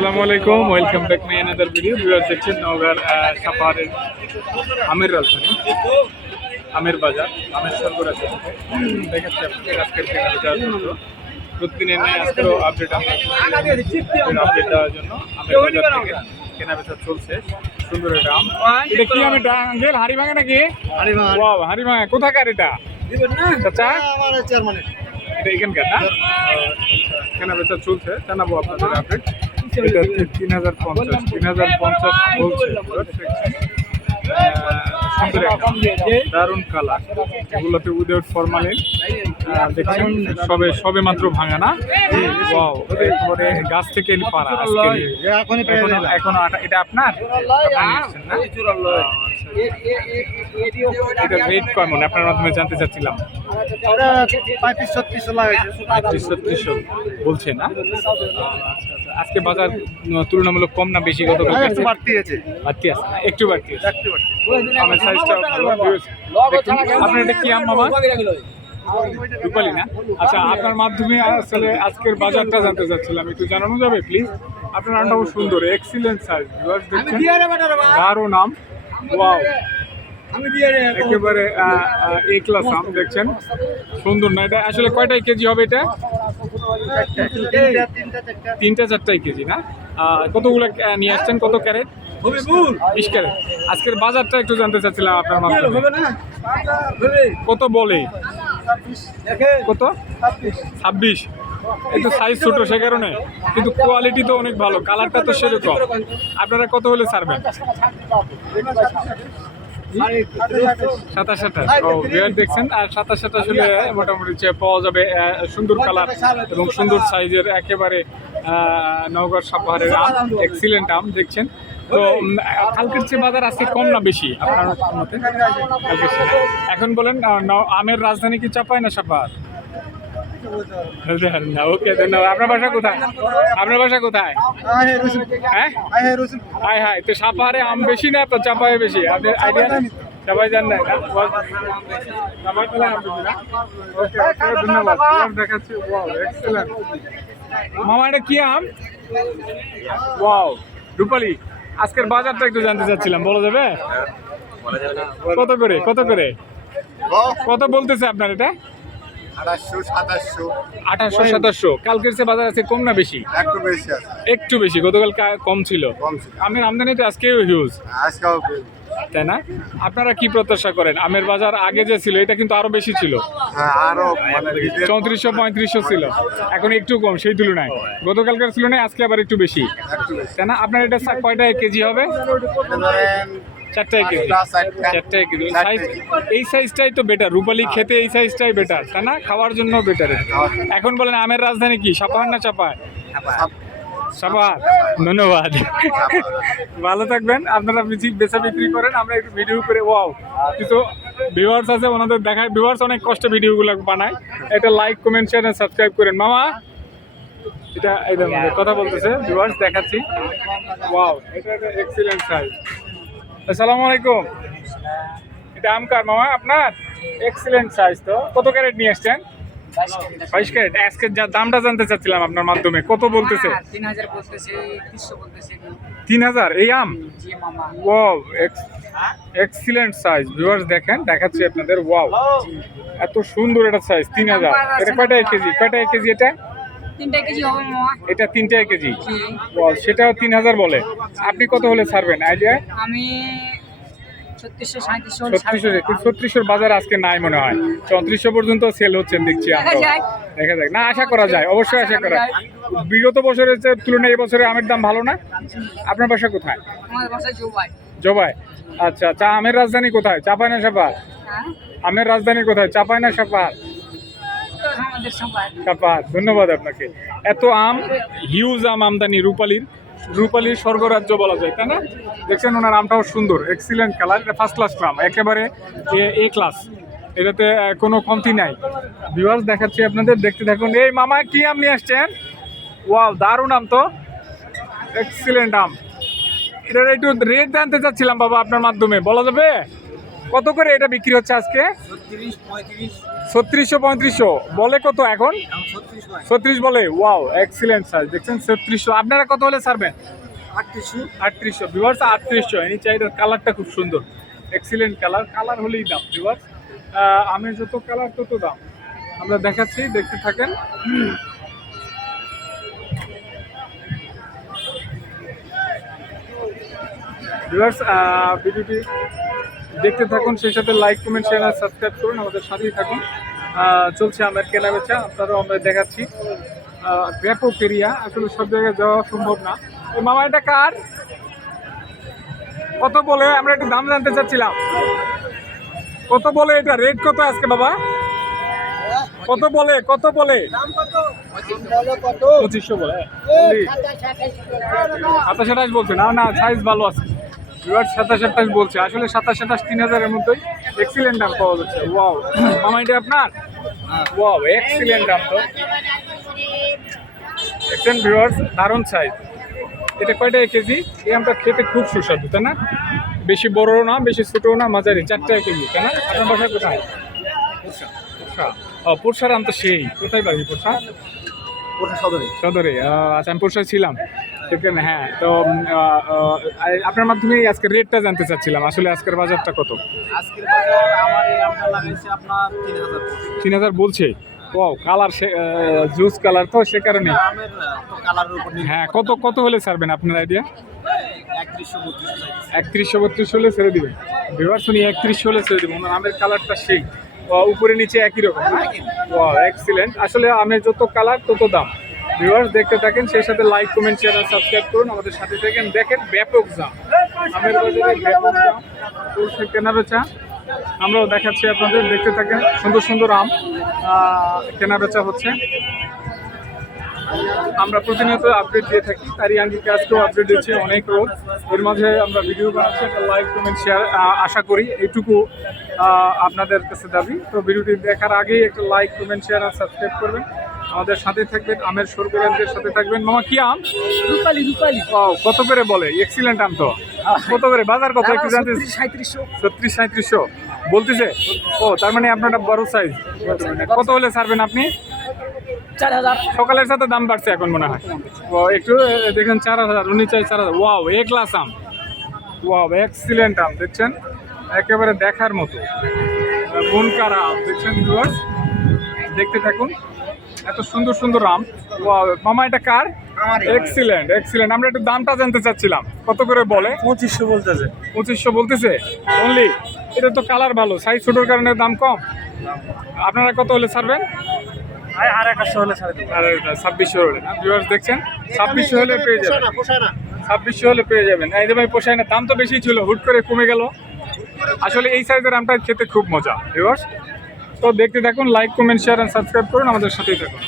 আসসালামু আলাইকুম, welcome back my another video. Viewers দেখছেন নওগাঁর সাপাহারের আমের রাজধানী, আমের বাজার, আমের সরবরাহ দেখাচ্ছি আপনাদের আজকের কেনাবেচার জন্য। প্রতিদিনের নেই আজকেরও আপডেট আপডেট দেওয়ার জন্য আমের বাজার থেকে কেনাবেচা চলছে। সুন্দর একটা আম। এটা কি আম? এটা আঙ্কেল হাড়িভাঙা নাকি? হাড়িভাঙা কোথাকার এটা? চাচা এটা এখানকার না? কেনাবেচা চলছে, জানাবো আপনাদের আপডেট। এটা 3050 বলছে। দারুণ কালার, এগুলোতে উইদাউট ফরমালিন। দেখছেন সবে মাত্র ভাঙা না? ওয়াও, একেবারে গাছ থেকে পারা আজকে এখন। এটা আপনার না? এটা রেট কেমন আপনার মাধ্যমে জানতে চাচ্ছিলাম। 35-36 বলছে না? আজকে বাজার তুলনামূলক কম না বেশি? কত বাড়তি আছে? একটু বাড়তি আছে। আমের সাইজটা আপনার এটা কি আম মামা? রূপালী না? আচ্ছা, আপনার মাধ্যমে আসলে আজকের বাজারটা জানতে চাচ্ছিলাম, একটু জানানো যাবে প্লিজ? আপনার আমটাও সুন্দর, এক্সিলেন্ট সাইজ, দারুণ আম। ওয়াও, একেবারে এ ক্লাস আম। দেখছেন সুন্দর না? এটা আসলে কয়টাই কেজি হবে? এটা 3-4টাই কেজি না? কতগুলো নিয়ে আসছেন? কত ক্যারেট? 20 ক্যারেট। আজকের বাজারটা একটু জানতে চাচ্ছিলাম আপনার মাধ্যমে। কত বলে? কত? 26। একটু সাইজ ছোট সে কারণে, কিন্তু কোয়ালিটি তো অনেক ভালো, কালারটা তো সেরকম। আপনারা কত হলে ছাড়বেন? 27 দেখছেন। আর 27 আসলে মোটামুটি পাওয়া যাবে। সুন্দর কালার এবং সুন্দর সাইজের, একেবারে নওগাঁর সাপাহারের আম, এক্সিলেন্ট আম। দেখছেন তো কালকের চেয়ে বাজার আজকে কম না বেশি আপনার মতে? এখন বলেন, আমের রাজধানী কি চাপায় না সাপাহার? না, ওকে, ধন্যবাদ। আপনার বাসা কোথায়? হ্যাঁ, হাই তো সাপাহারে আম বেশি না চাপায় বেশি? আপনার আইডিয়া সবাই জান না? ধন্যবাদ, দেখাচ্ছি। মামা এটা কি আম? ওয়াও, রূপালী। আজকের বাজারটা একটু জানতে চাচ্ছিলাম, বলা যাবে? কত করে কত বলতেছে আপনার এটা? 2800-2700। কালকের চেয়ে বাজার আছে কম না বেশি? একটু বেশি। গতকাল কম ছিল। আমের আমদানি তো আজকেও হিউজ, তাই না? আপনারা কি প্রত্যাশা করেন? আমের বাজার আগে যে ছিল এটা কিন্তু আরো বেশি ছিল, 3400-3500 ছিল, এখন একটু কম সেই তুলনায়। গতকালকার তুলনায় আজকে আবার একটু বেশি, তাই না? আপনার এটা কয়টায় কেজি হবে? 4টায় কেজি। সাইজ, এই সাইজটাই তো বেটার। রূপালী খেতে এই সাইজটাই বেটার, তাই না? খাওয়ার জন্য বেটার। এখন বলেন আমের রাজধানী কি সাপাহার না চাপায়? সাপাহার। ধন্যবাদ, ভালো থাকবেন। আপনারা বেচা বিক্রি করেন, আমরা একটু ভিডিও করে। ওয়াও, কিছু ভিউয়ার্স আছে, ওনাদের দেখায়। ভিউয়ার্স অনেক কষ্টে ভিডিওগুলো বানায়। এটা লাইক, কমেন্ট, শেয়ার, সাবস্ক্রাইব করেন। মামা এটা একদম কথা বলতেছে, ভিউয়ার্স দেখাচ্ছি। ওয়াও, এটা এক্সিলেন্ট সাইজ। আসসালামু আলাইকুম। এটা আম কার মামা? আপনার? Excellent size. তো কত ক্যারেট নিয়ে আসছেন? 22 ক্যারেট। আজকে যা দামটা জানতে চাচ্ছিলাম আপনার মাধ্যমে, কত বলতেছে? 3000 এই আম? Wow, excellent size. ভিউয়ার্স দেখেন, দেখাচ্ছি আপনাদের। ওয়াও, এত সুন্দর একটা সাইজ। 3000। এটা কয়টায় কেজি? এটা 3 কেজি হবে মামা। এটা 3টায় কেজি। ওয়াও, সেটাও 3000 বলে। আপনি কত হলে ছাড়বেন আইডিয়া? আমি 3600 বাজার আজকে নাই মনে হয়। 3400 পর্যন্ত সেল হচ্ছে দেখছি আমরা। দেখা যাক না, আশা করা যায়, অবশ্যই আশা করা। বিগত বছরের তুলনায় এবছরে আমের দাম ভালো না? আপনার বাসা কোথায়? আমাদের বাসা জবাই। আচ্ছা, আমের রাজধানী কোথায়? চাপায় না সাপাহার? আমের রাজধানী কোথায়? চাপায় না সাপাহার? সাপাহার। ধন্যবাদ আপনাকে। এত আম, হিউজ আম আমদানি রূপালীর স্বর্গরাজ্য বলা যায়, তাই না? দেখছেন ওনার আমটাও সুন্দর, এক্সিলেন্ট কালার। এটা ফার্স্ট ক্লাস আম, একেবারে এ ক্লাস। এটাতে কোনো কমতি নাই। ভিউয়ার্স দেখাচ্ছি আপনাদের, দেখতে থাকুন। এই মামা কি আম নিয়ে আসছেন? ওয়াও, দারুণ আম তো, এক্সিলেন্ট আম। এটার একটু রেট জানতে চাচ্ছিলাম বাবা আপনার মাধ্যমে, বলা যাবে? কত করে এটা বিক্রি হচ্ছে আজকে? 3600 3500 বলে কত এখন? 36 বলে। ওয়াও, এক্সিলেন্ট সাইজ দেখছেন 3600। আপনারা কত হলে ছাড়বেন? 3800 ভিউয়ার্স, 3800। এনি চাইটার কালারটা খুব সুন্দর, এক্সিলেন্ট কালার। কালার হলেই দাম ভিউয়ার্স, আমের যত কালার তত দাম। আমরা দেখাচ্ছি, দেখতে থাকেন। ভিউয়ার্স, ভিডিওটি দেখতে থাকুন, সেই সাথে লাইক কমেন্ট শেয়ার আর সাবস্ক্রাইব করুন, আমাদের সাথেই থাকুন। চলছে আমের কেনা বেচা, আপনারাও আমরা দেখাচ্ছি। ব্যাপক এরিয়া, আসলে সব জায়গায় যাওয়া সম্ভব না। এই মামা, এটা কার? কত বলে? আমরা একটু দাম জানতে চাচ্ছিলাম। কত বলে এটা? রেট কত আজকে বাবা? কত বলে? কত বলে? 2500 বলে। 27-28 বলছে না? না, সাইজ ভালো আছে। 27-28 বলছে। আসলে 27-28 3000-এর মধ্যেই এক্সিলেন্ট দাম পাওয়া যাচ্ছে। ওয়াও মামা, এটা আপনার? ওয়াও, এক্সিলেন্ট দাম তো। দেখছেন ভিউয়ার্স, দারুণ সাইজ। এটা কয়টা কেজি? এই আমটা খেতে খুব সুস্বাদু, তাই না? বেশি বড়ও না, বেশি ছোটও না, মাঝারি। 4 টাকা কেজি, তাই না? আপনার বাসায় কোথায়? ও, পোরশার আম তো সেই। কোথায় বাড়ি পোরশা? সদরে। আচ্ছা, আমি পোরশায় ছিলাম সেখানে। হ্যাঁ, তো আপনার মাধ্যমে আজকে রেটটা জানতে চাচ্ছিলাম, আসলে আজকের বাজারটা কত? আজকের বাজার আমার এই আমটা লাগাইছে আপনার 3000। 3000 বলছে। ও, কালার জুস কালার তো, সে কারণে। আমের কালারের উপর হ্যাঁ, কত কত হলে ছাড়বেন আপনার আইডিয়া? 3132 3132 হলে ছেড়ে দিবেন। ভিউয়ার্স, উনি 31 হলে ছেড়ে দেবেন। আমের কালারটা সেই, উপরে নিচে একই রকম। Wow, excellent. আসলে আমের যত কালার তত দাম। ভিউয়ার্স, দেখতে থাকেন, সেই সাথে লাইক কমেন্ট শেয়ার আর সাবস্ক্রাইব করুন, আমাদের সাথে থাকেন। দেখেন ব্যাপক দাম আমের বাজারে, ব্যাপক দাম চলছে কেনা বেচা। আমরাও দেখাচ্ছি আপনাদের, দেখতে থাকেন। সুন্দর সুন্দর আম কেনা বেচা হচ্ছে। আমরা প্রতিনিয়ত আপডেট দিয়ে থাকি, তারই আঙ্গিকে আজকেও আপডেট দিচ্ছি। অনেক রোদ, এর মাঝে আমরা ভিডিও বানাচ্ছি। একটা লাইক কমেন্ট শেয়ার আশা করি, এইটুকু আপনাদের কাছে দাবি। তো ভিডিওটি দেখার আগেই একটা লাইক কমেন্ট শেয়ার আর সাবস্ক্রাইব করবেন, আমাদের সাথে থাকবেন। আমের সরবরাহের সাথে থাকবেন। মামা, কি আম? রূপালি। কত করে বলে? এক্সিলেন্ট আম তো। কত করে বাজার কত একটু জানতে? 3700 বলতেছে। ও, তার মানে আপনারটা বড় সাইজ। কত হলে ছাড়বেন আপনি? 4000। সকালের সাথে দাম বাড়ছে এখন মনে হয়। ও, একটু দেখেন 4000, উনি চাই 4000। ওয়াও, এ ক্লাস আম। ওয়াও, এক্সিলেন্ট আম দেখছেন, একেবারে দেখার মতো গুণকার আম দেখছেন ভিউয়ার্স, দেখতে থাকুন। এত সুন্দর সুন্দর আম। ওয়াও মামা, এটা কার? Excellent excellent. আমরা একটু দামটা জানতে চাচ্ছিলাম, কত করে বলে? 2500 বলতেছে। 2500 বলতেছে অনলি। এটা তো কালার ভালো, সাইজ ছোটোর কারণে দাম কম। আপনারা কত হলে ছাড়বেন? আর 100 হলে ছাড়ে দেব। আর 2600 হলে না? ভিউয়ার্স দেখছেন, 2600 হলে পেয়ে যাবেন। 2600 হলে পেয়ে যাবেন। এই যে ভাই, পোষায় না, দাম তো বেশি ছিল, হুট করে কমে গেল। আসলে এই সাইজের আমটা খেতে খুব মজা ভিউয়ার্স। তো দেখতে থাকুন, লাইক কমেন্ট শেয়ার আর সাবস্ক্রাইব করুন, আমাদের সাথেই থাকুন।